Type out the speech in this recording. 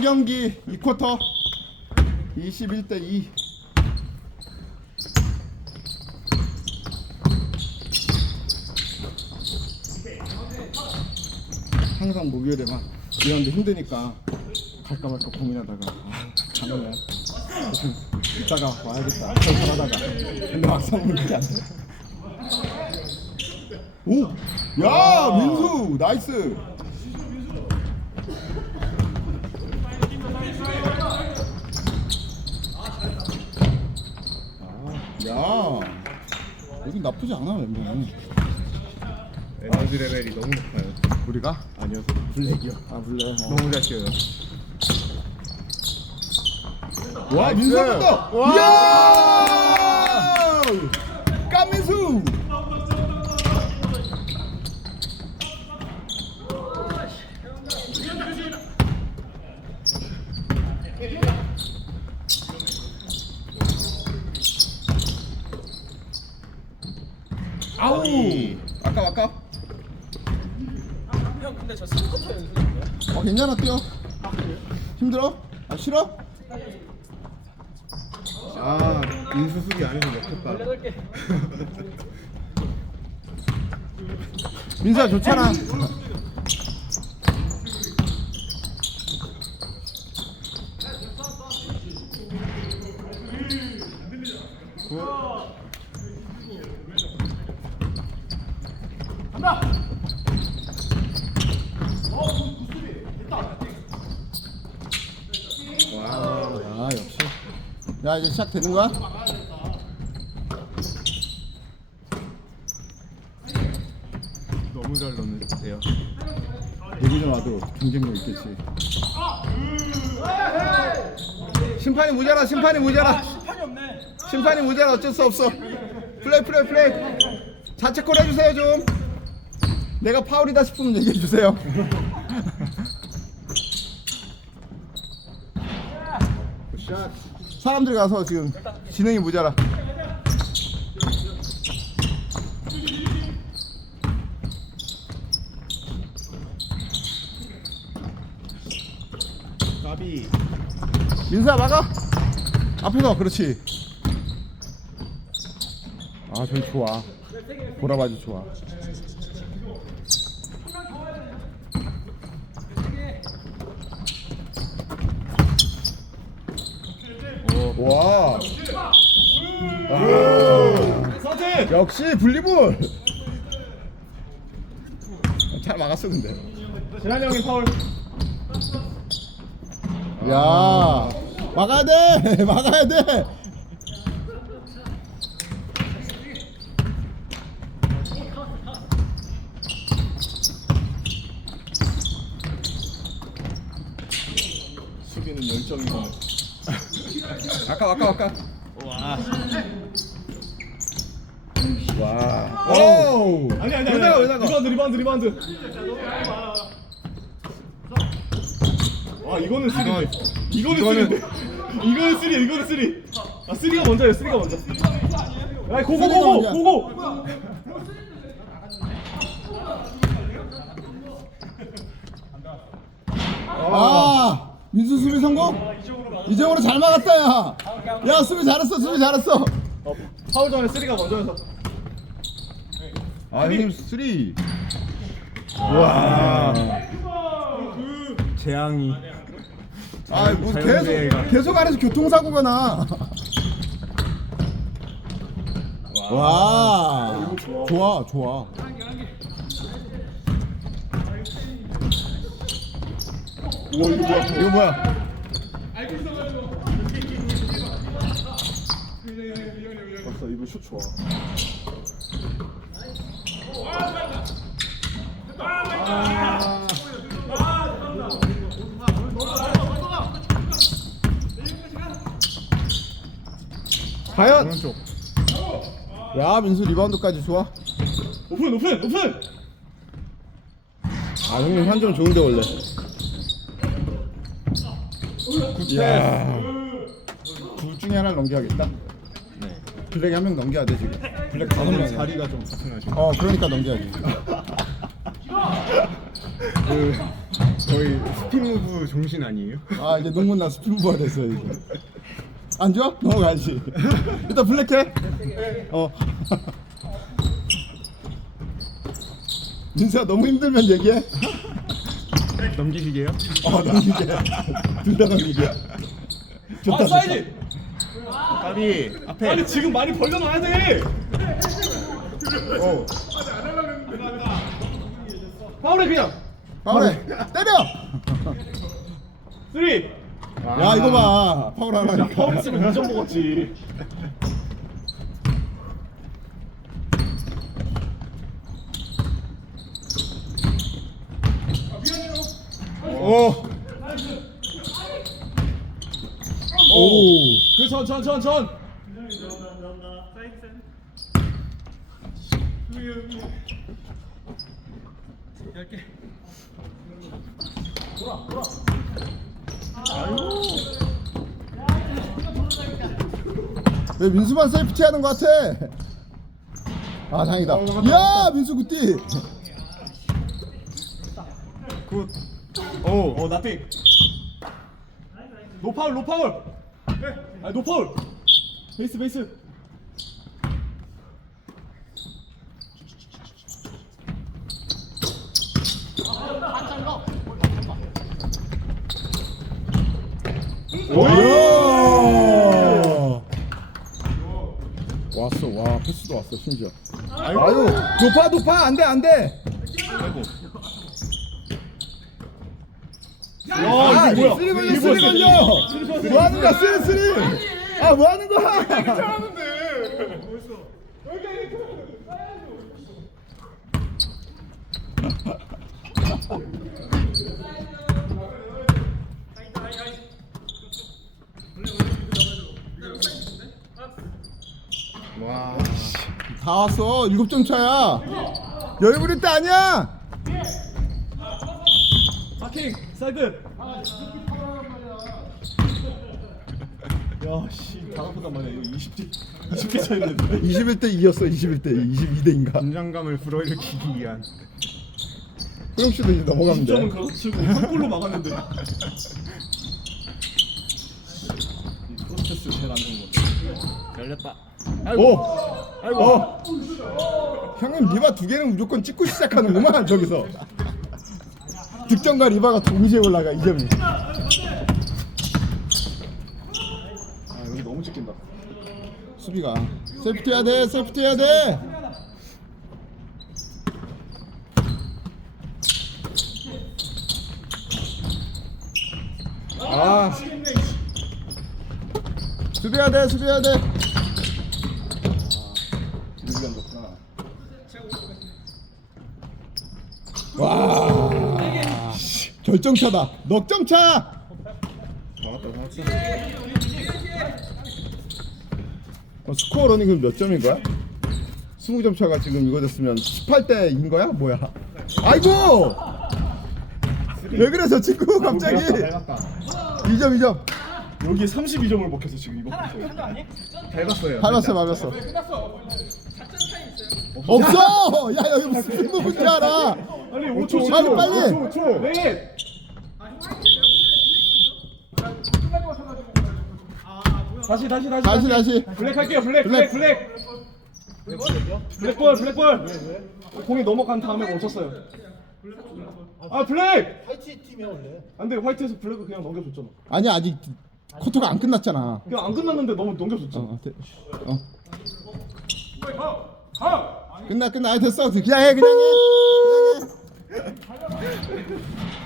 경기 2쿼터 21대 2. 항상 목요일에만 이런데 힘드니까 갈까 말까 고민하다가 아, 가면은 좀 이따가 와야겠다 설설하다가 근데 막상 오는 게안 돼. 오! 야 민수 나이스 야 여기 나쁘지 않아 멤버는 에너지 레벨이 너무 높아요. 우리가? 아니요. 블랙이요 아 블랙 어. 너무 잘 뛰어요. 와. 민수 한번더 와. 이야 깜민수 아우 아까 아까 형 근데 저 스쿠터 연습인데? 어 괜찮아 뛰어 힘들어? 아 싫어? 아 인수 수비 안 해서 역했다. 올려놓을게 민수야 좋잖아 야 이제 시작되는 거야? 너무 잘 넣는데요. 여기는 와도 경쟁력 있겠지 심판이 모자라 심판이 모자라 심판이 모자라 어쩔 수 없어 플레이 플레이 플레이 자책골 해주세요 좀 내가 파울이다 싶으면 얘기해 주세요 샷. 사람들이 가서 지금 진행이 모자라. 까비. 민수야 막아! 앞에서 그렇지. 아 저기 좋아. 보라바지 좋아 와. 아, 서진. 역시 분리볼 잘 막았어 근데. 재환이 형이 파울. 야. 막아야 돼. 막아야 돼. 수비는 열정이거든 아까 아까 아까 와. 와 오! 아니 아니 왜 나가 왜 나가 리바운드 리바운드 리바운드. 아 이거는 쓰리. 이거는 쓰리인데. 이거는 쓰리야 이거는 쓰리. 아 쓰리가 먼저예요 쓰리가 먼저. 아 고고 쓰리가 고고 먼저야. 고고. 아 민수 수비 성공 이정으로 잘 막았다 야 야 수비 잘했어 수비 잘했어 어, 파울 전에 쓰리가 먼저여서. 아 형님 쓰리 와 재앙이. 아, 뭐 자연재해가. 계속 계속 안에서 교통사고가 나. 와, 좋아, 좋아. 오, 이거 뭐야? 이거 뭐야? 봤어 이거 슛 좋아. 과연? 오른쪽. 야, 민수 리바운드까지 좋아. 오픈 오픈 오픈. 아, 형님 한점 좋은데 원래. 야, 둘 중에 하나를 넘겨야겠다. 네. 블랙이 한명 넘겨야 돼 지금. 블랙 다섯 명. 자리가 좀 불편하죠. 어, 그러니까 넘겨야지. 그 거의 스핀 무브 정신 아니에요? 아 이제 농구 나 스핀부가 됐어 이제 안 좋아? 넘어가야지 일단 블랙 해 어 민수야 너무 힘들면 얘기해 넘기시게요? 어 넘기게 둘다 넘기게 좋다 아 사이즈! 까비 앞에. 아니 지금 많이 벌려놔야 돼! 오 파울해 그냥! 파울해. 때려! 쓰리! 야 이거 봐. 파울 야 하나니까 파울 했으면 2점 먹었지 오. 오. 그전 전 전전 왜 민수만 세이프티 하는 것 같아? 아 다행이다. 야 민수 굿띠. 굿. 오. 어 나띵 노 파울 노 파울 아니 노 파울 베이스 베이스 오. 왔어 와 패스도 왔어 심지어. 아유 높아 높아 안돼 안돼. 이 게 뭐야 쓰리 걸려 쓰리? 걸려. 뭐 하는 거야 쓰리 쓰리. 아 뭐 하는 거야? 와. 다 왔어 일곱 점 차야. 여유 부릴 때 아니야. 마킹 사이드 야씨 다가보단 말이야 이거 20개 20개 차이 났는데 21대 2였어 21대 22대인가. 긴장감을 불어일으키기 위한 호영 씨도 이제 넘어가면 10점은 돼. 그래서 치고 한 골로 막았는데 이 프로세스 제일 안 좋은 거 열렸다. 오! 아이고. 어. 형님 리바 두 개는 무조건 찍고 시작하는구만 저기서. 득점과 리바가 동시에 올라가 이 점이. 아 여기 너무 찍힌다 수비가 세이프티 해야 돼. 세이프티 해야 돼. 아. 수비해야 돼. 수비해야 돼. 안 좋구나 와. 결정차다. 넉점차. 나왔다 나왔다. 어, 스코어 러닝은 몇 점인 거야? 20점 차가 지금 이거 됐으면 18대인 거야? 뭐야? 아이고! 왜 그래 저 친구 갑자기? 밟았다. 2점 2점 여기에 32점을 먹혀서 지금 이거 밟았어요. 밟았어 밟았어 없어! 야 여기 무슨 승부인지 알아 빨리 5초 빨리, 빨리! 5초 5초 네 다시 다시 다시 다시 다시. 블랙 할게요 블랙 블랙 블랙. 블랙볼 블랙볼. 공이 넘어간 다음에 멈췄어요. 아 블랙! 화이트 팀이야 원래. 안돼 화이트에서 블랙을 그냥 넘겨줬잖아. 아니 아직 쿼터가 안 끝났잖아. 그냥 안 끝났는데 너무 넘겨줬잖아 어, 돼. 어. 끝나 끝나. 아이 됐어. 그냥 해 그냥 해. 그냥 해